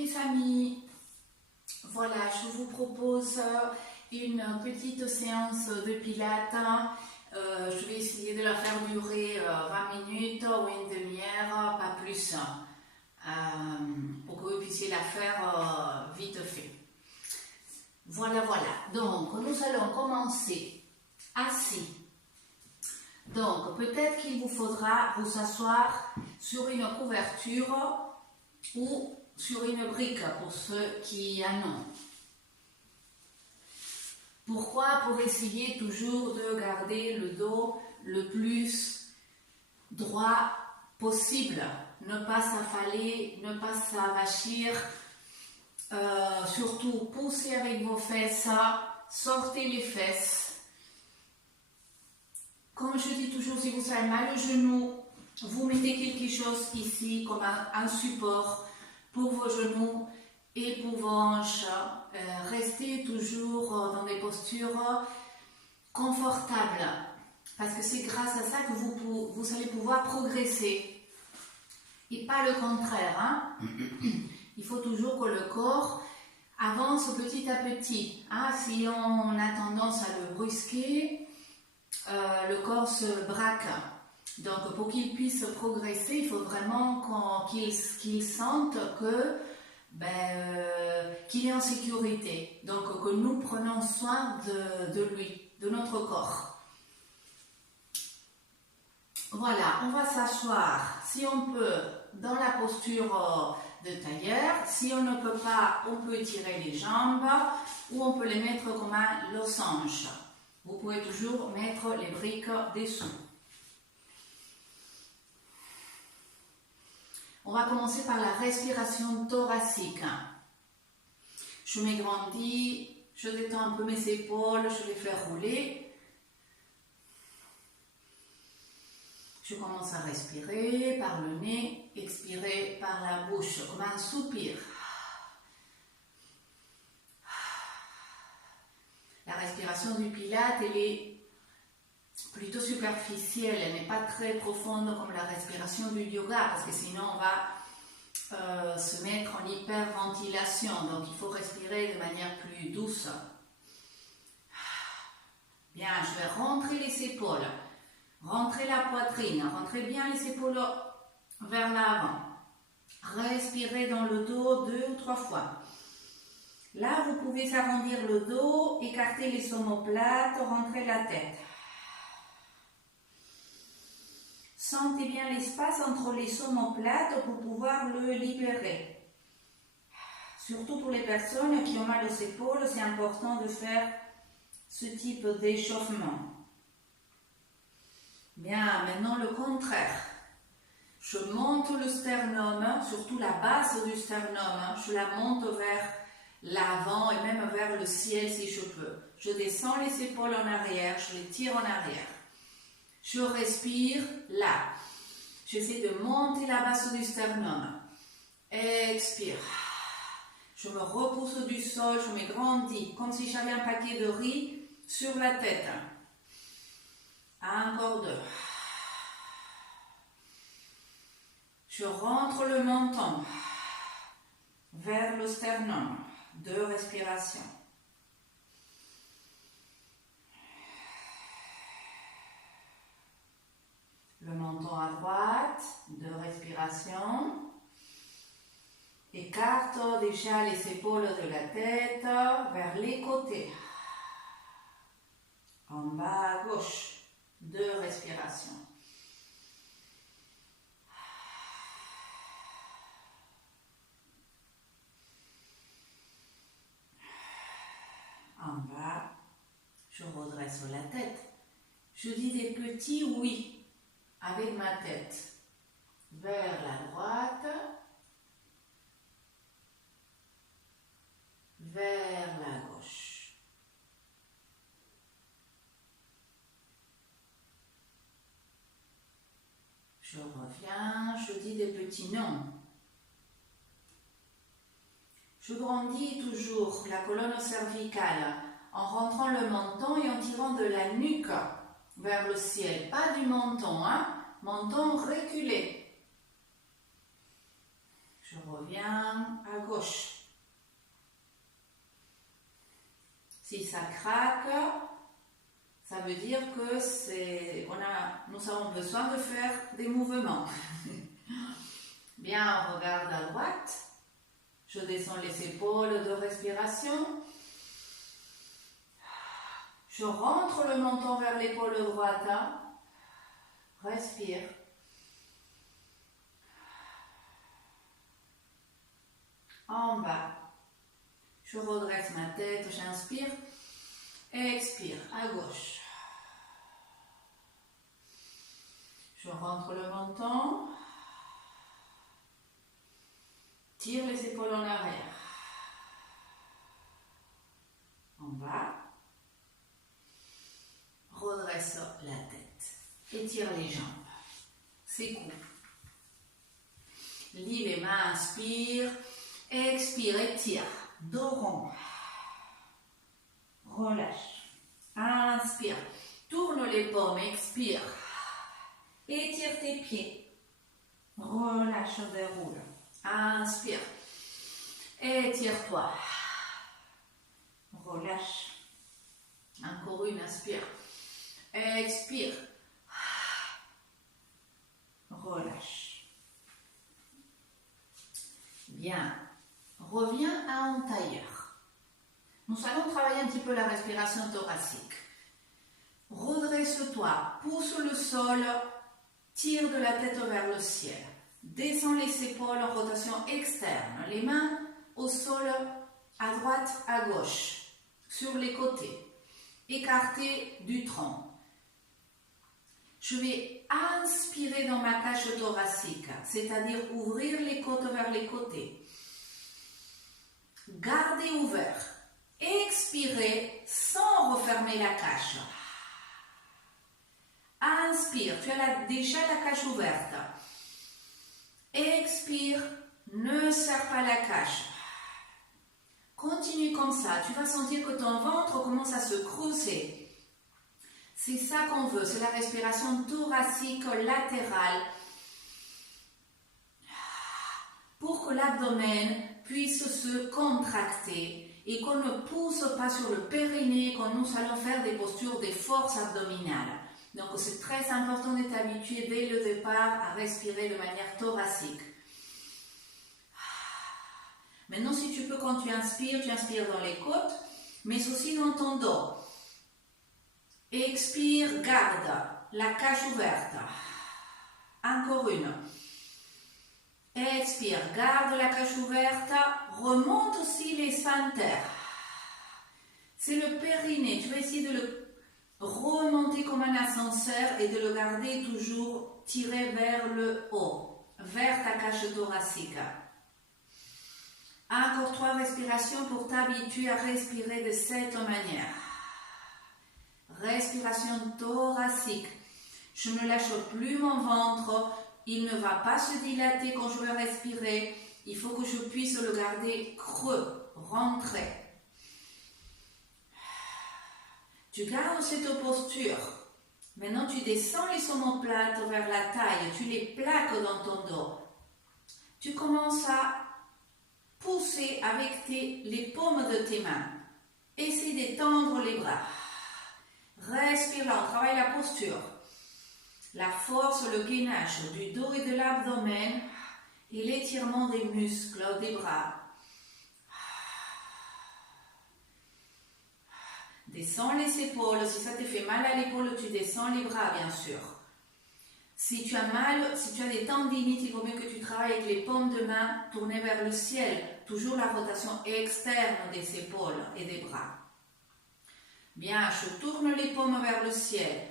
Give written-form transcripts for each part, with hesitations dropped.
les amis, voilà, je vous propose une petite séance de pilates. Je vais essayer de la faire durer 20 minutes ou une demi-heure, pas plus, pour que vous puissiez la faire vite fait. Voilà, donc nous allons commencer assis. Donc peut-être qu'il vous faudra vous asseoir sur une couverture ou sur une brique pour ceux qui en ont. Pourquoi? Pour essayer toujours de garder le dos le plus droit possible, ne pas s'affaler, ne pas s'avachir, surtout poussez avec vos fesses, sortez les fesses. Comme je dis toujours, si vous avez mal au genou, vous mettez quelque chose ici comme un support pour vos genoux et pour vos hanches. Restez toujours dans des postures confortables parce que c'est grâce à ça que vous allez pouvoir progresser et pas le contraire. Hein? Il faut toujours que le corps avance petit à petit. Hein? Si on a tendance à le brusquer, le corps se braque. Donc pour qu'il puisse progresser, il faut vraiment qu'il sente qu'il est en sécurité. Donc que nous prenons soin de lui, de notre corps. Voilà, on va s'asseoir, si on peut, dans la posture de tailleur. Si on ne peut pas, on peut étirer les jambes ou on peut les mettre comme un losange. Vous pouvez toujours mettre les briques dessous. On va commencer par la respiration thoracique. Je m'agrandis, je détends un peu mes épaules, je les fais rouler. Je commence à respirer par le nez, expirer par la bouche, comme un soupir. La respiration du Pilate, elle est plutôt superficielle, elle n'est pas très profonde comme la respiration du yoga, parce que sinon on va se mettre en hyperventilation, donc il faut respirer de manière plus douce. Bien, je vais rentrer les épaules, rentrer la poitrine, rentrer bien les épaules vers l'avant. Respirez dans le dos 2 ou 3 fois. Là, vous pouvez arrondir le dos, écarter les omoplates, rentrer la tête. Sentez bien l'espace entre les omoplates pour pouvoir le libérer. Surtout pour les personnes qui ont mal aux épaules, c'est important de faire ce type d'échauffement. Bien, maintenant le contraire. Je monte le sternum, surtout la base du sternum, je la monte vers l'avant et même vers le ciel si je peux. Je descends les épaules en arrière, je les tire en arrière. Je respire là. J'essaie de monter la base du sternum. Expire. Je me repousse du sol, je m'agrandis, comme si j'avais un paquet de riz sur la tête. Encore 2. Je rentre le menton vers le sternum. 2 respirations. Le menton à droite, 2 respirations. Écarte déjà les épaules de la tête vers les côtés. En bas à gauche, 2 respirations. En bas, je redresse la tête. Je dis des petits oui avec ma tête vers la droite, vers la gauche. Je reviens, je dis des petits non. Je grandis toujours la colonne cervicale en rentrant le menton et en tirant de la nuque vers le ciel, pas du menton, hein? Menton reculé. Je reviens à gauche. Si ça craque, ça veut dire que nous avons besoin de faire des mouvements. Bien, on regarde à droite. Je descends les épaules de respiration. Je rentre le menton vers l'épaule droite. Respire. En bas. Je redresse ma tête, j'inspire. Expire à gauche. Je rentre le menton. Tire les épaules en arrière. En bas. Redresse la tête. Étire les jambes. Secoue. Lis les mains, inspire. Expire, étire. Dos rond. Relâche. Inspire. Tourne les paumes, expire. Étire tes pieds. Relâche, déroule. Inspire. Étire-toi. Relâche. Encore une, inspire. Expire. Relâche. Bien. Reviens à en tailleur. Nous allons travailler un petit peu la respiration thoracique. Redresse-toi, pousse le sol, tire de la tête vers le ciel. Descends les épaules en rotation externe. Les mains au sol, à droite, à gauche, sur les côtés. Écarté du tronc. Je vais inspirer dans ma cage thoracique, c'est-à-dire ouvrir les côtes vers les côtés. Garder ouvert. Expirer sans refermer la cage. Inspire, tu as déjà la cage ouverte. Expire, ne serre pas la cage. Continue comme ça, tu vas sentir que ton ventre commence à se creuser. C'est ça qu'on veut, c'est la respiration thoracique latérale pour que l'abdomen puisse se contracter et qu'on ne pousse pas sur le périnée, quand nous allons faire des postures de force abdominale. Donc c'est très important d'être habitué dès le départ à respirer de manière thoracique. Maintenant, si tu peux, quand tu inspires dans les côtes, mais aussi dans ton dos. Expire, garde la cage ouverte. Encore une. Expire, garde la cage ouverte. Remonte aussi les sphincters. C'est le périnée. Tu vas essayer de le remonter comme un ascenseur et de le garder toujours tiré vers le haut, vers ta cage thoracique. Encore 3 respirations pour t'habituer à respirer de cette manière. Respiration thoracique. Je ne lâche plus mon ventre. Il ne va pas se dilater quand je vais respirer. Il faut que je puisse le garder creux, rentrer. Tu gardes cette posture. Maintenant, tu descends les omoplates vers la taille. Tu les plaques dans ton dos. Tu commences à pousser avec les paumes de tes mains. Essaye d'étendre les bras. Respire là, on travaille la posture. La force, le gainage du dos et de l'abdomen et l'étirement des muscles des bras. Descends les épaules. Si ça te fait mal à l'épaule, tu descends les bras, bien sûr. Si tu as mal, si tu as des tendinites, il vaut mieux que tu travailles avec les paumes de main tournées vers le ciel. Toujours la rotation externe des épaules et des bras. Bien, je tourne les paumes vers le ciel.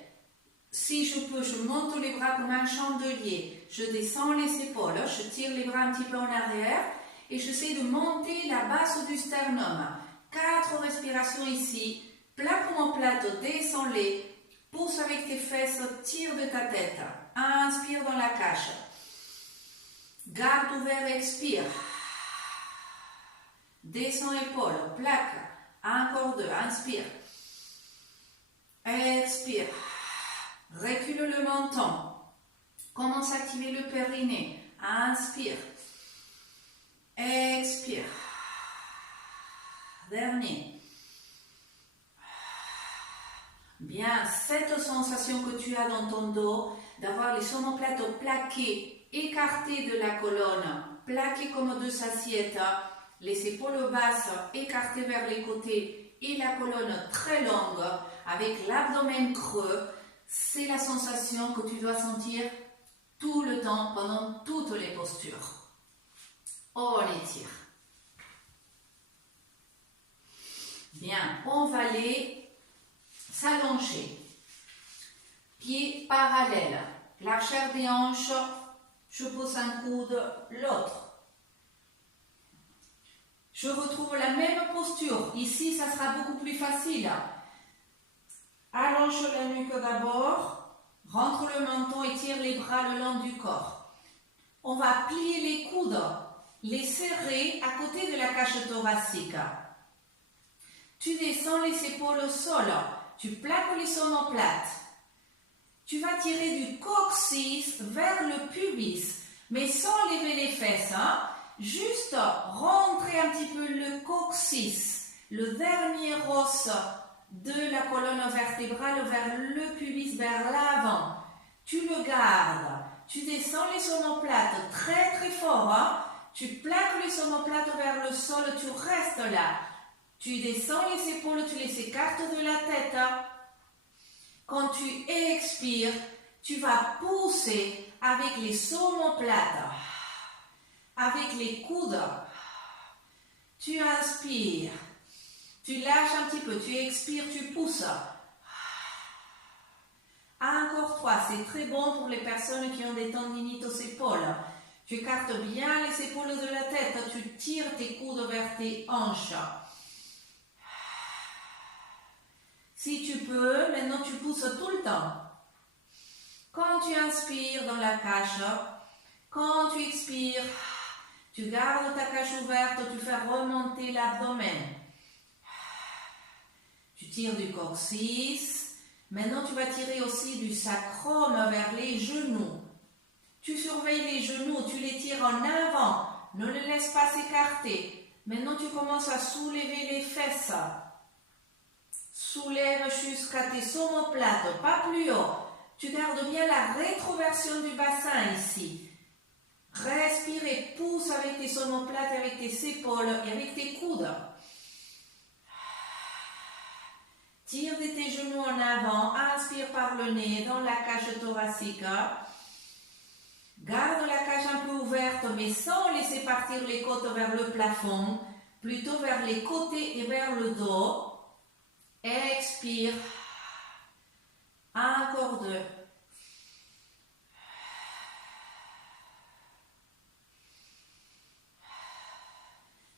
Si je peux, je monte les bras comme un chandelier. Je descends les épaules, je tire les bras un petit peu en arrière et j'essaie de monter la base du sternum. 4 respirations ici. Plaque omoplate, descends-les. Pousse avec tes fesses, tire de ta tête. Inspire dans la cage. Garde ouvert, expire. Descends épaule, plaque. Encore 2, inspire. Expire. Recule le menton. Commence à activer le périnée. Inspire. Expire. Dernier. Bien, cette sensation que tu as dans ton dos, d'avoir les omoplates plaqués, écartés de la colonne, plaqués comme deux assiettes, les épaules basses écartées vers les côtés et la colonne très longue, avec l'abdomen creux, c'est la sensation que tu dois sentir tout le temps, pendant toutes les postures. On étire. Bien, on va aller s'allonger. Pieds parallèles. L'archère des hanches, je pose un coude, l'autre. Je retrouve la même posture. Ici, ça sera beaucoup plus facile. Allonge la nuque d'abord. Rentre le menton et tire les bras le long du corps. On va plier les coudes, les serrer à côté de la cage thoracique. Tu descends les épaules au sol. Tu plaques les omoplates. Tu vas tirer du coccyx vers le pubis, mais sans lever les fesses. Juste rentrer un petit peu le coccyx, le dernier os de la colonne vertébrale vers le pubis, vers l'avant. Tu le gardes. Tu descends les omoplates très très fort. Tu plaques les omoplates vers le sol. Tu restes là. Tu descends les épaules, tu les écartes de la tête. Quand tu expires, tu vas pousser avec les omoplates, avec les coudes. Tu inspires, tu lâches un petit peu, tu expires, tu pousses. Encore 3, c'est très bon pour les personnes qui ont des tendinites aux épaules. Tu écartes bien les épaules de la tête, tu tires tes coudes vers tes hanches. Si tu peux, maintenant tu pousses tout le temps. Quand tu inspires dans la cage, quand tu expires, tu gardes ta cage ouverte, tu fais remonter l'abdomen. Tu tires du coccyx. Maintenant, tu vas tirer aussi du sacrum vers les genoux. Tu surveilles les genoux, tu les tires en avant. Ne les laisse pas s'écarter. Maintenant, tu commences à soulever les fesses. Soulève jusqu'à tes omoplates, pas plus haut. Tu gardes bien la rétroversion du bassin ici. Respire et pousse avec tes omoplates, avec tes épaules et avec tes coudes. Tire de tes genoux en avant, inspire par le nez dans la cage thoracique. Garde la cage un peu ouverte, mais sans laisser partir les côtes vers le plafond, plutôt vers les côtés et vers le dos. Expire. Encore 2.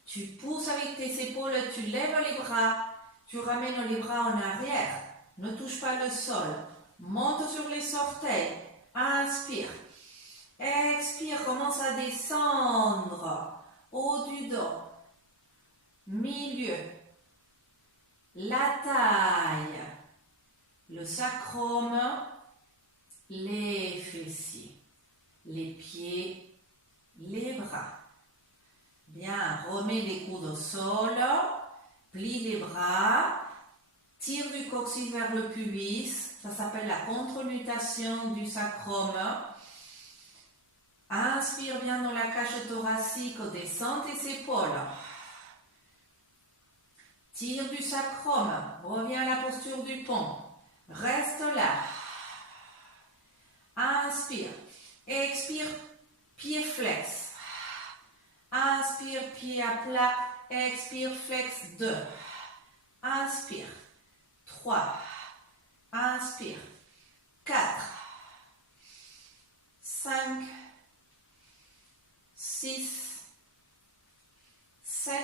Tu pousses avec tes épaules, tu lèves les bras, tu ramènes les bras en arrière. Ne touche pas le sol. Monte sur les orteils. Inspire. Expire, commence à descendre. Haut du dos. Milieu. La taille, le sacrum, les fessiers, les pieds, les bras. Bien, remets les coudes au sol, plie les bras, tire du coccyx vers le pubis, ça s'appelle la contre-nutation du sacrum. Inspire bien dans la cage thoracique, descends tes épaules. Tire du sacrum, reviens à la posture du pont, reste là. Inspire, expire, pied flex. Inspire, pied à plat, expire, flex 2. Inspire, 3. Inspire, 4, 5, 6, 7,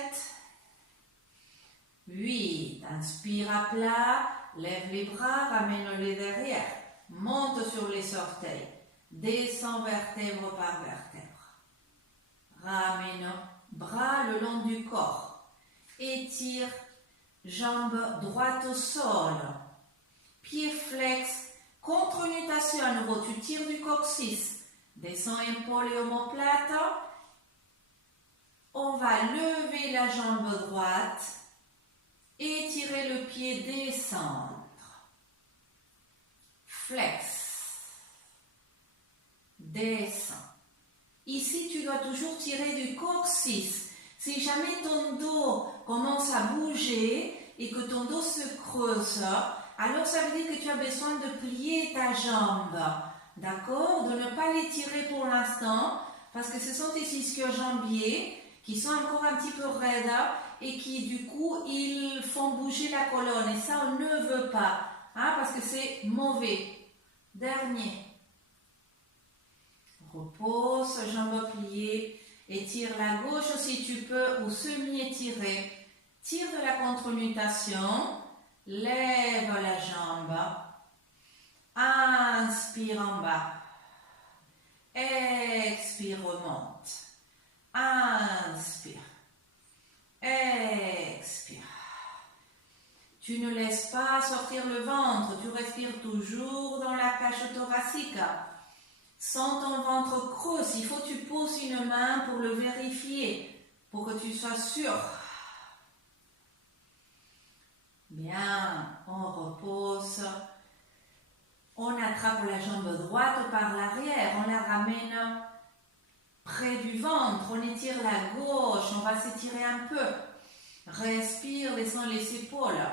8. Inspire à plat, lève les bras, ramène-les derrière. Monte sur les orteils. Descends vertèbre par vertèbre. Ramène bras le long du corps. Étire, jambe droite au sol. Pied flex, contre-nutation à nouveau. Tu tires du coccyx. Descends épaule et omoplate. On va lever la jambe droite, étirer le pied, descendre. Flex. Descends. Ici, tu dois toujours tirer du coccyx. Si jamais ton dos commence à bouger et que ton dos se creuse, alors ça veut dire que tu as besoin de plier ta jambe. D'accord? De ne pas l'étirer pour l'instant, parce que ce sont tes ischio-jambiers qui sont encore un petit peu raides et qui du coup ils font bouger la colonne et ça on ne veut pas, hein, parce que c'est mauvais. Dernier. Repose, jambes pliées, étire la gauche si tu peux ou semi-étirée. Tire de la contre-nutation, lève la jambe, inspire en bas, expire, remonte. Inspire. Expire. Tu ne laisses pas sortir le ventre, tu respires toujours dans la cage thoracique. Sens ton ventre creux, il faut que tu poses une main pour le vérifier, pour que tu sois sûr. Bien, on repose. On attrape la jambe droite par l'arrière, on la ramène près du ventre, on étire la gauche, on va s'étirer un peu. Respire, descends les épaules.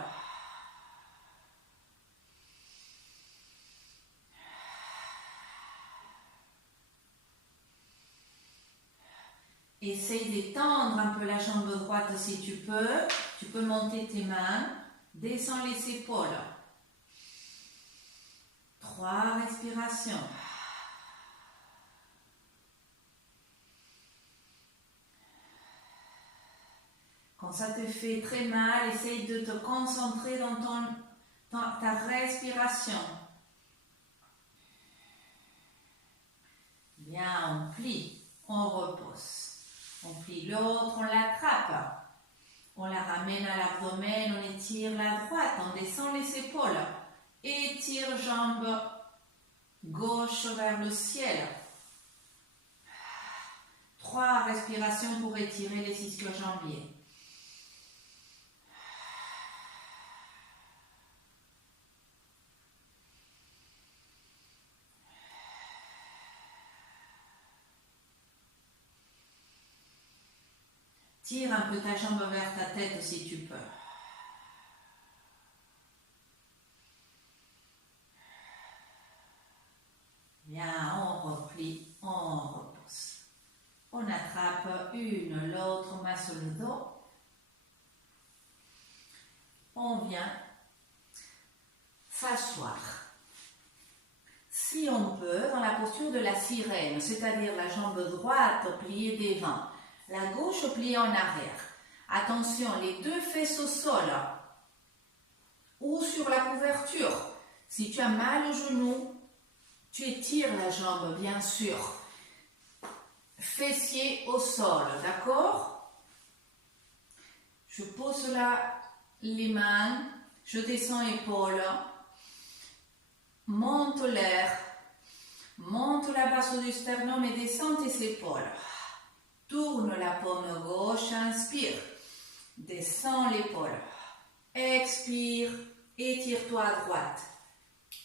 Essaye d'étendre un peu la jambe droite si tu peux. Tu peux monter tes mains, descends les épaules. 3 respirations. Quand ça te fait très mal, essaye de te concentrer dans ta respiration. Bien, on plie, on repose. On plie l'autre, on l'attrape. On la ramène à l'abdomen, on étire la droite, on descend les épaules. Étire jambe gauche vers le ciel. 3 respirations pour étirer les ischio-jambiers. Tire un peu ta jambe vers ta tête si tu peux. Bien, on replie, on repose. On attrape une, l'autre main sur le dos. On vient s'asseoir. Si on peut, dans la posture de la sirène, c'est-à-dire la jambe droite pliée devant, la gauche pliée en arrière. Attention, les 2 fesses au sol ou sur la couverture. Si tu as mal au genou, tu étires la jambe, bien sûr. Fessier au sol, d'accord? Je pose là les mains, je descends épaules, monte l'air, monte la base du sternum et descends tes épaules. Tourne la paume gauche, inspire, descends l'épaule, expire, étire-toi à droite.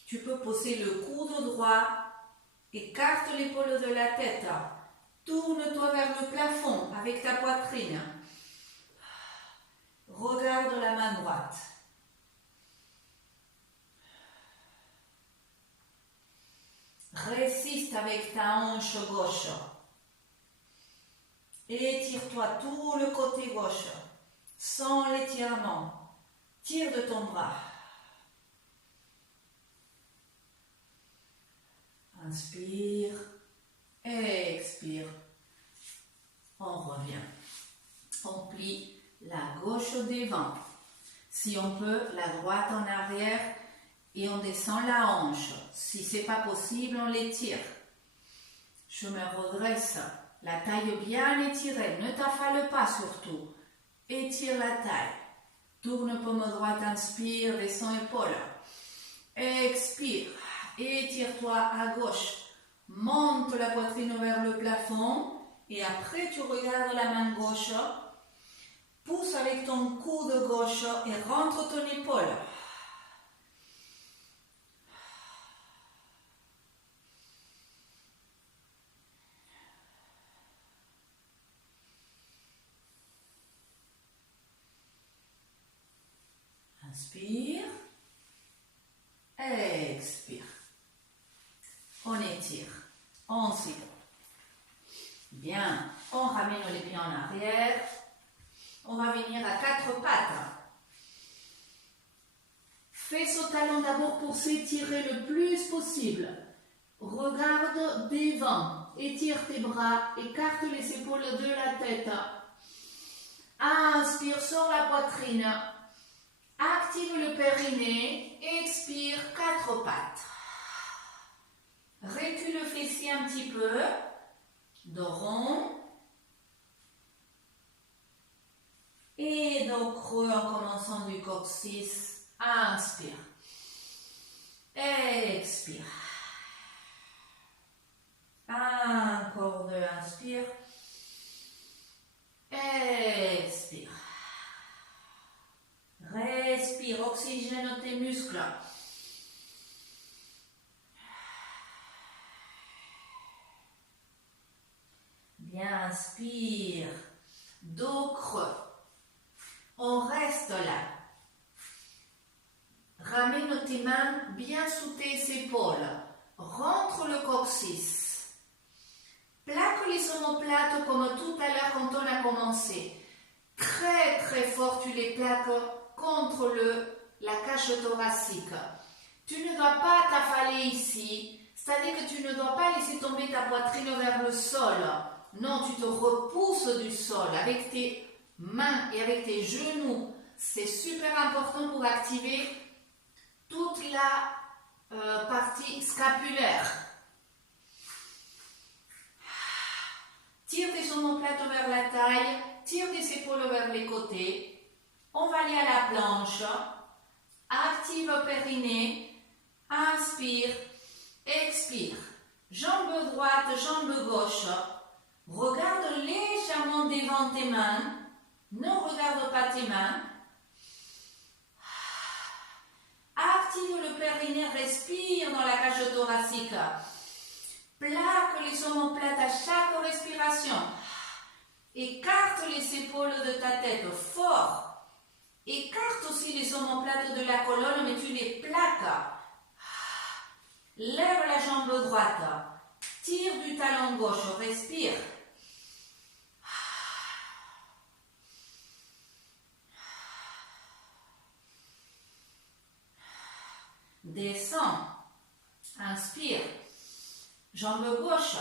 Tu peux poser le coude droit, écarte l'épaule de la tête, tourne-toi vers le plafond avec ta poitrine. Regarde la main droite. Résiste avec ta hanche gauche. Étire-toi tout le côté gauche, sans l'étirement. Tire de ton bras. Inspire, expire. On revient. On plie la gauche au devant. Si on peut, la droite en arrière et on descend la hanche. Si ce n'est pas possible, on l'étire. Je me redresse. La taille bien étirée, ne t'affale pas surtout. Étire la taille. Tourne paume droite, inspire, descends épaule. Expire, étire-toi à gauche. Monte la poitrine vers le plafond Et après, tu regardes la main gauche. Pousse avec ton coude gauche et rentre ton épaule. Inspire. Expire. On étire. On s'étire. Bien. On ramène les pieds en arrière. On va venir à 4 pattes. Fais au talon d'abord pour s'étirer le plus possible. Regarde devant. Étire tes bras. Écarte les épaules de la tête. Inspire sur la poitrine. Active le périnée. Expire 4 pattes. Recule le fessier un petit peu. Dos rond. Et dos creux en commençant du coccyx. Inspire. Expire. Encore 2. Inspire. Expire. Respire. Oxygène tes muscles. Bien, inspire. Dos creux. On reste là. Ramène tes mains bien sous tes épaules. Rentre le coccyx. Plaque les omoplates comme tout à l'heure quand on a commencé. Très très fort, tu les plaques contre la cage thoracique. Tu ne dois pas t'affaler ici. C'est-à-dire que tu ne dois pas laisser tomber ta poitrine vers le sol. Non, tu te repousses du sol avec tes mains et avec tes genoux. C'est super important pour activer toute la partie scapulaire. Tire tes omoplates vers la taille, tire tes épaules vers les côtés. On va aller à la planche. Active le périnée. Inspire, expire. Jambe droite, jambe gauche. Regarde légèrement devant tes mains. Ne regarde pas tes mains. Active le périnée, respire dans la cage thoracique. Plaque les omoplates à chaque respiration. Écarte les épaules de ta tête fort. Écarte aussi les omoplates de la colonne, mais tu les plaques. Lève la jambe droite. Tire du talon gauche, respire. Descends. Inspire. Jambe gauche.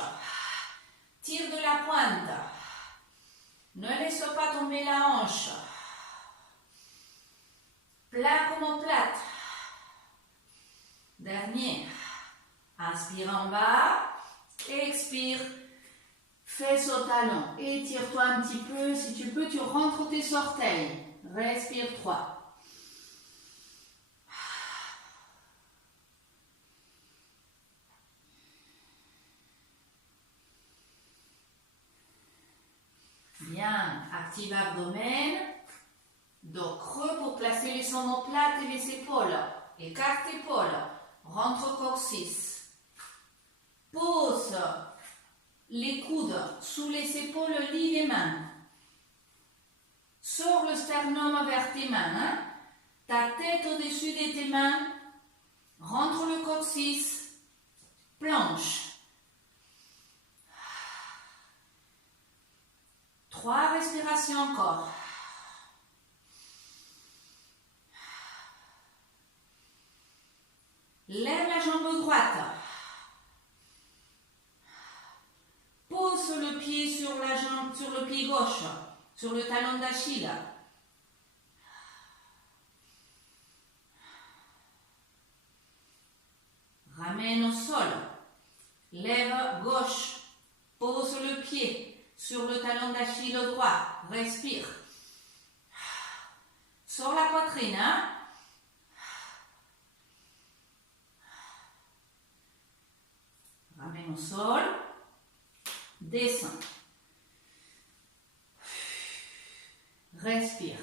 Tire de la pointe. Ne laisse pas tomber la hanche. Plaque omoplate. Dernier. Inspire en bas. Expire. Fesse au talon. Étire-toi un petit peu. Si tu peux, tu rentres tes orteils. Respire 3. Bien, active abdomen, dos creux pour placer les omoplates et les épaules. Écarte épaules, rentre coccyx. Pose les coudes sous les épaules, lie les mains. Sors le sternum vers tes mains. Ta tête au-dessus de tes mains. Rentre le coccyx. Planche. 3 respirations encore. Lève la jambe droite. Pose le pied sur le pied gauche, sur le talon d'Achille. Ramène au sol. Lève gauche. Pose le pied sur le talon d'Achille droit. Respire. Sors la poitrine. Hein? Ramène au sol. Descends. Respire.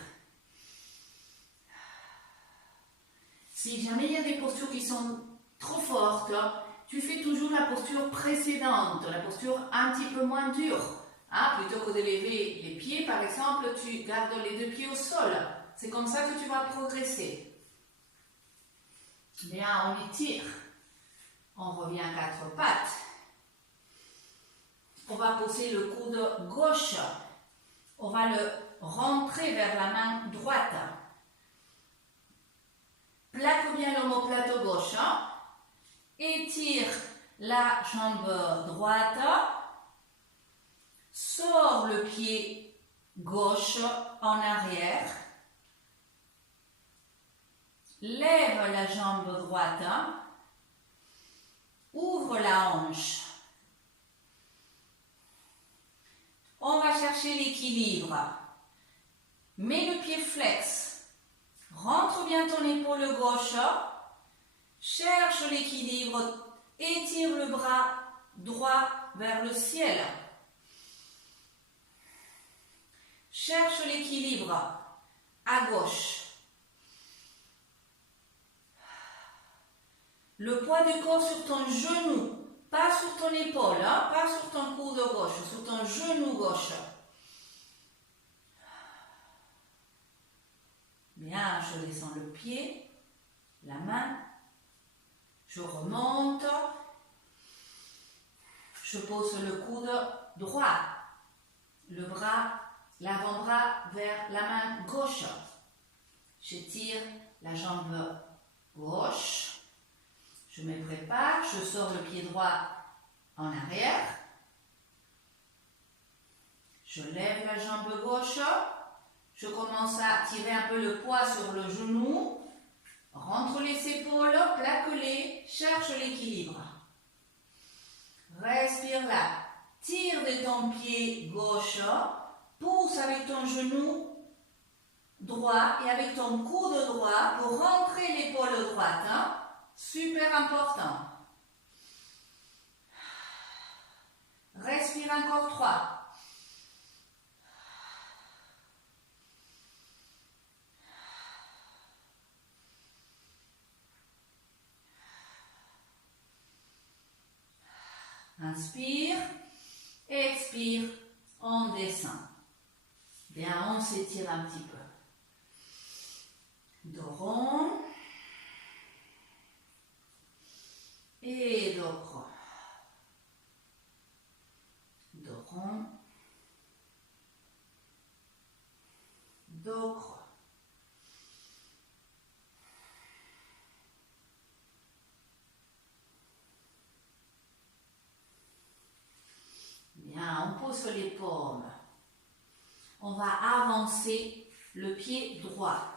Si jamais il y a des postures qui sont trop fortes, tu fais toujours la posture précédente, la posture un petit peu moins dure. Hein, plutôt que de lever les pieds, par exemple, tu gardes les deux pieds au sol. C'est comme ça que tu vas progresser. Bien, on étire. On revient à quatre pattes. On va poser le coude gauche. On va le rentrer vers la main droite. Plaque bien l'omoplate gauche. Étire la jambe droite. Sors le pied gauche en arrière. Lève la jambe droite. Ouvre la hanche. On va chercher l'équilibre. Mets le pied flex. Rentre bien ton épaule gauche. Cherche l'équilibre. Étire le bras droit vers le ciel. Cherche l'équilibre à gauche. Le poids du corps sur ton genou, pas sur ton épaule, hein, pas sur ton coude gauche, sur ton genou gauche. Bien, je descends le pied, la main, je remonte, je pose le coude droit, le bras, l'avant-bras vers la main gauche. J'étire la jambe gauche. Je me prépare, je sors le pied droit en arrière. Je lève la jambe gauche. Je commence à tirer un peu le poids sur le genou. Rentre les épaules, plaque-les, cherche l'équilibre. Respire là. Tire de ton pied gauche. Pousse avec ton genou droit et avec ton coude droit pour rentrer l'épaule droite. Hein? Super important. Respire encore 3. Inspire, expire, on descend. Bien, on s'étire un petit peu. Dos rond. Et dos croix. Dos rond. Dos croix. Bien, on pose les paumes. On va avancer le pied droit.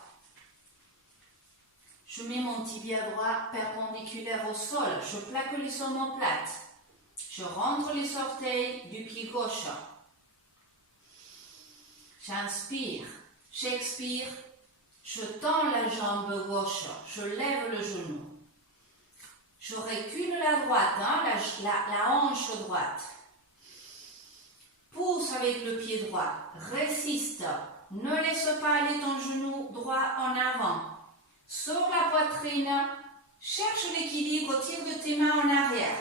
Je mets mon tibia droit perpendiculaire au sol. Je plaque les omoplates. Je rentre les orteils du pied gauche. J'inspire. J'expire. Je tends la jambe gauche. Je lève le genou. Je recule la droite, hein, la hanche droite. Pousse avec le pied droit. Résiste. Ne laisse pas aller ton genou droit en avant. Sors la poitrine, cherche l'équilibre, tire de tes mains en arrière.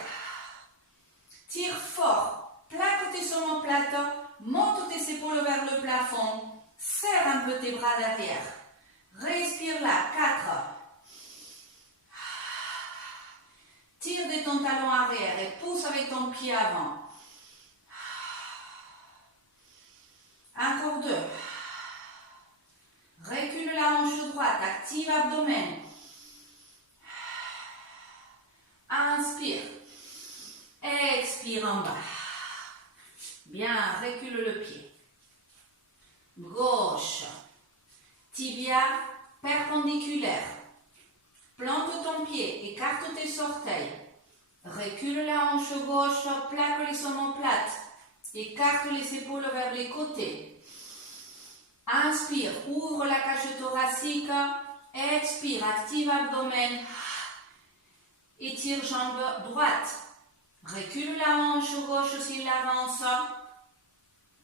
Tire fort, plaque tes omoplates, monte tes épaules vers le plafond, serre un peu tes bras derrière. Respire là, 4. Tire de ton talon arrière et pousse avec ton pied avant. Encore 2. Recule la hanche droite, active abdomen. Inspire. Expire en bas. Bien, recule le pied. Gauche. Tibia perpendiculaire. Plante ton pied, écarte tes orteils. Recule la hanche gauche, plaque les omoplates. Écarte les épaules vers les côtés. Inspire, ouvre la cage thoracique. Expire, active abdomen. Étire jambe droite. Recule la hanche gauche s'il avance.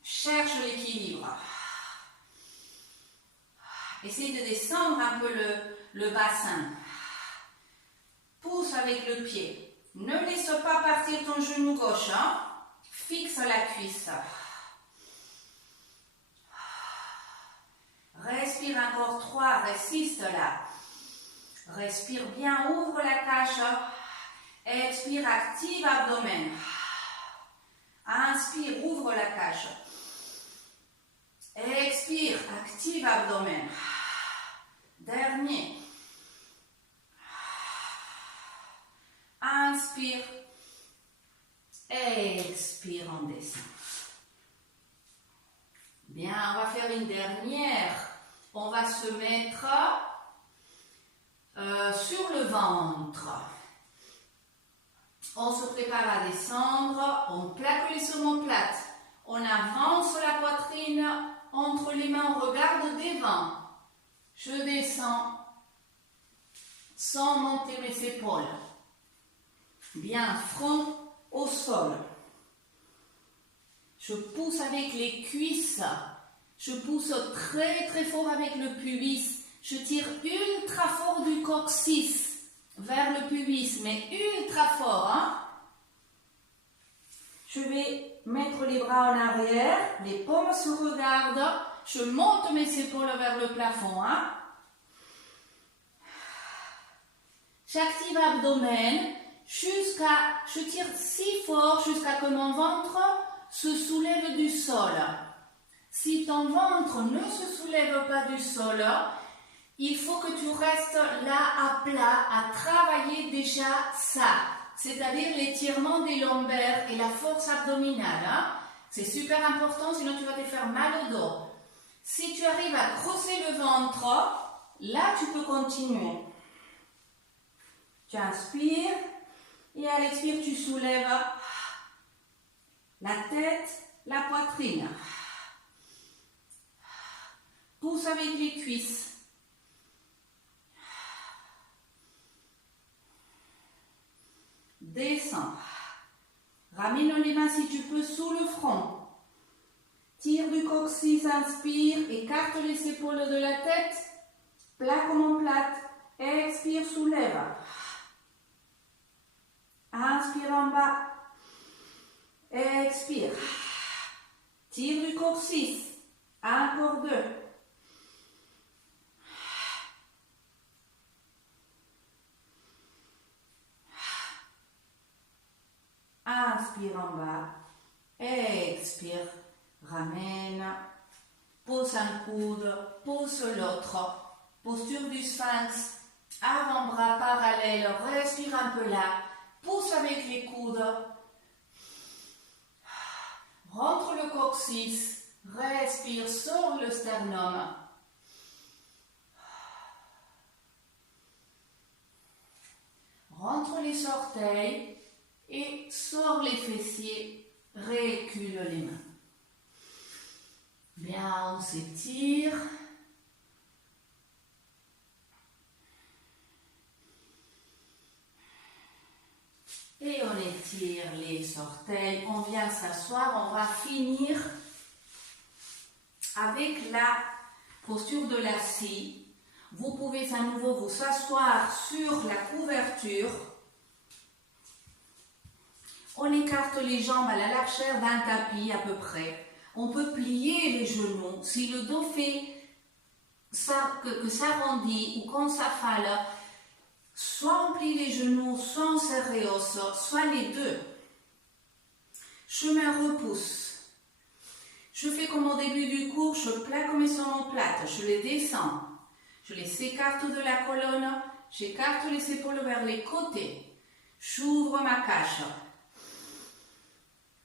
Cherche l'équilibre. Essayez de descendre un peu le bassin. Pousse avec le pied. Ne laisse pas partir ton genou gauche. Hein? Fixe la cuisse. Respire encore 3, résiste là. Respire bien, ouvre la cage. Expire, active abdomen. Inspire, ouvre la cage. Expire, active abdomen. Dernier. Inspire. Expire, on descend. Bien, on va faire une dernière. On va se mettre sur le ventre. On se prépare à descendre. On plaque les omoplates. On avance la poitrine entre les mains. On regarde devant. Je descends sans monter mes épaules. Bien, front au sol. Je pousse avec les cuisses. Je pousse très très fort avec le pubis. Je tire ultra fort du coccyx vers le pubis, mais ultra fort. Hein? Je vais mettre les bras en arrière, les paumes se regardent. Je monte mes épaules vers le plafond. Hein? J'active l'abdomen je tire si fort jusqu'à ce que mon ventre se soulève du sol. Si ton ventre ne se soulève pas du sol, il faut que tu restes là à plat, à travailler déjà ça. C'est-à-dire l'étirement des lombaires et la force abdominale. Hein? C'est super important, sinon tu vas te faire mal au dos. Si tu arrives à creuser le ventre, là tu peux continuer. Tu inspires et à l'expire tu soulèves la tête, la poitrine. Pousse avec les cuisses. Descends. Ramène les mains si tu peux sous le front. Tire du coccyx, inspire, écarte les épaules de la tête. Plaque omoplate. Expire, soulève. Inspire en bas. Expire. Tire du coccyx. Encore 2. Inspire en bas. Expire. Ramène. Pose un coude. Pose l'autre. Posture du sphinx. Avant-bras parallèle. Respire un peu là. Pousse avec les coudes. Rentre le coccyx. Respire, sors le sternum. Rentre les orteils et sors les fessiers. Récule les mains. Bien, on s'étire. Et on étire les orteils. On vient s'asseoir. On va finir avec la posture de la scie. Vous pouvez à nouveau vous asseoir sur la couverture. On écarte les jambes à la largeur d'un tapis à peu près. On peut plier les genoux. Si le dos fait que s'arrondit ou qu'on s'affale, soit on plie les genoux, soit on serre les os, soit les deux. Je me repousse. Je fais comme au début du cours, je plaque mes omoplates, je les descends. Je les écarte de la colonne, j'écarte les épaules vers les côtés. J'ouvre ma cage.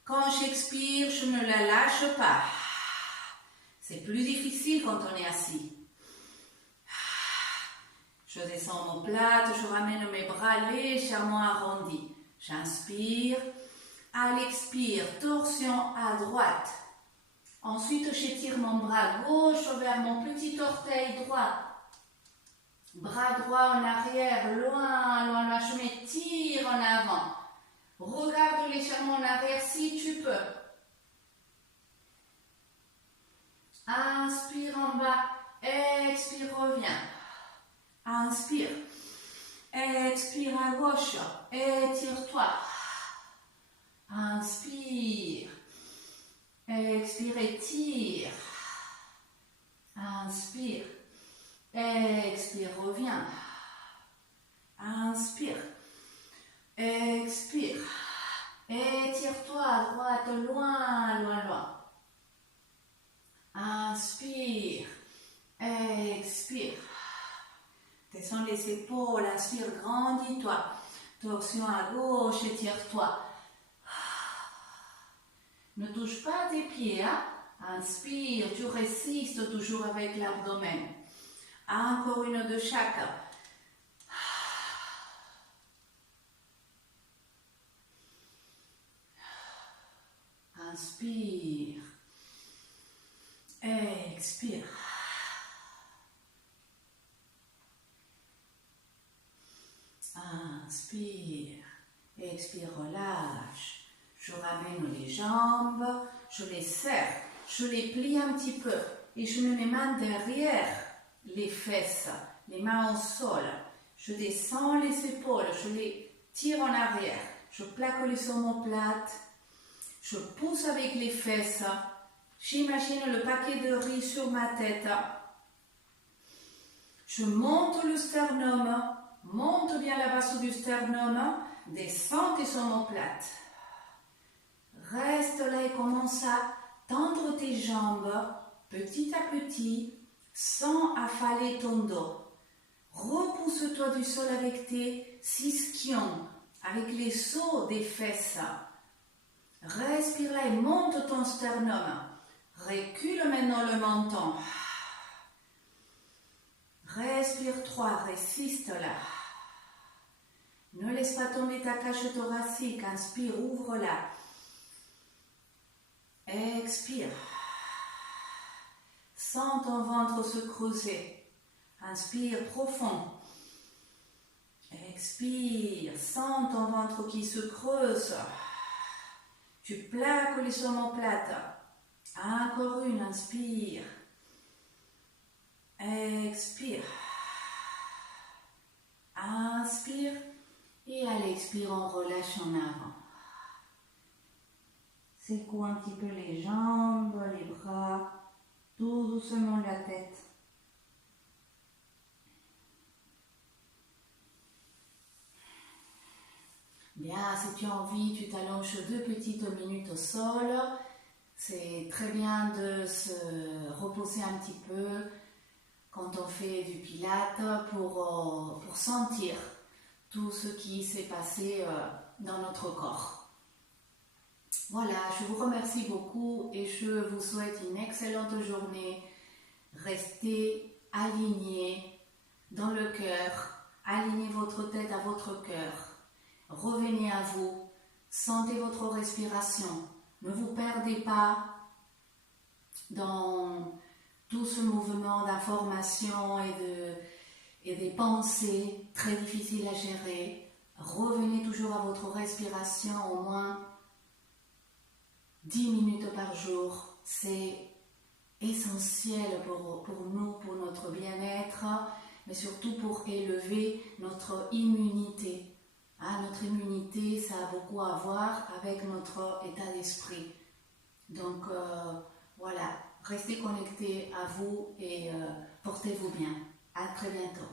Quand j'expire, je ne la lâche pas. C'est plus difficile quand on est assis. Je descends mon plate, je ramène mes bras légèrement arrondis. J'inspire. À l'expire, torsion à droite. Ensuite, j'étire mon bras gauche vers mon petit orteil droit. Bras droit en arrière, loin, loin, loin. Je m'étire en avant. Regarde légèrement en arrière si tu peux. Inspire en bas. Expire, reviens. Inspire. Expire à gauche. Étire-toi. Inspire. Expire, étire. Inspire. Expire, reviens. Inspire. Expire. Étire-toi à droite, loin, loin, loin. Inspire. Expire. Descends les épaules, inspire, grandis-toi. Torsion à gauche, étire-toi. Ne touche pas tes pieds, hein? Inspire, tu résistes toujours avec l'abdomen. Encore une de chaque. Inspire. Expire. Inspire. Expire, relâche. Je ramène les jambes, je les serre, je les plie un petit peu et je mets mes mains derrière les fesses, les mains au sol. Je descends les épaules, je les tire en arrière, je plaque les omoplates, je pousse avec les fesses. J'imagine le paquet de riz sur ma tête. Je monte le sternum, monte bien la base du sternum, descends tes omoplates. Reste là et commence à tendre tes jambes petit à petit sans affaler ton dos. Repousse-toi du sol avec tes ischions, avec les os des fesses. Respire là et monte ton sternum. Recule maintenant le menton. Respire 3, résiste là. Ne laisse pas tomber ta cage thoracique. Inspire, ouvre-la. Expire. Sens ton ventre se creuser. Inspire profond. Expire. Sens ton ventre qui se creuse. Tu plaques les omoplates. Encore une, inspire. Expire. Inspire. Et à l'expire, on relâche en avant. Secoue un petit peu les jambes, les bras, tout doucement la tête. Bien, si tu as envie, tu t'allonges 2 petites minutes au sol. C'est très bien de se reposer un petit peu quand on fait du pilate pour sentir tout ce qui s'est passé dans notre corps. Voilà, je vous remercie beaucoup et je vous souhaite une excellente journée. Restez alignés dans le cœur, alignez votre tête à votre cœur. Revenez à vous, sentez votre respiration. Ne vous perdez pas dans tout ce mouvement d'information et des pensées très difficiles à gérer. Revenez toujours à votre respiration au moins 10 minutes par jour. C'est essentiel pour nous, pour notre bien-être, mais surtout pour élever notre immunité. Notre immunité, ça a beaucoup à voir avec notre état d'esprit. Donc voilà, restez connectés à vous et portez-vous bien. À très bientôt.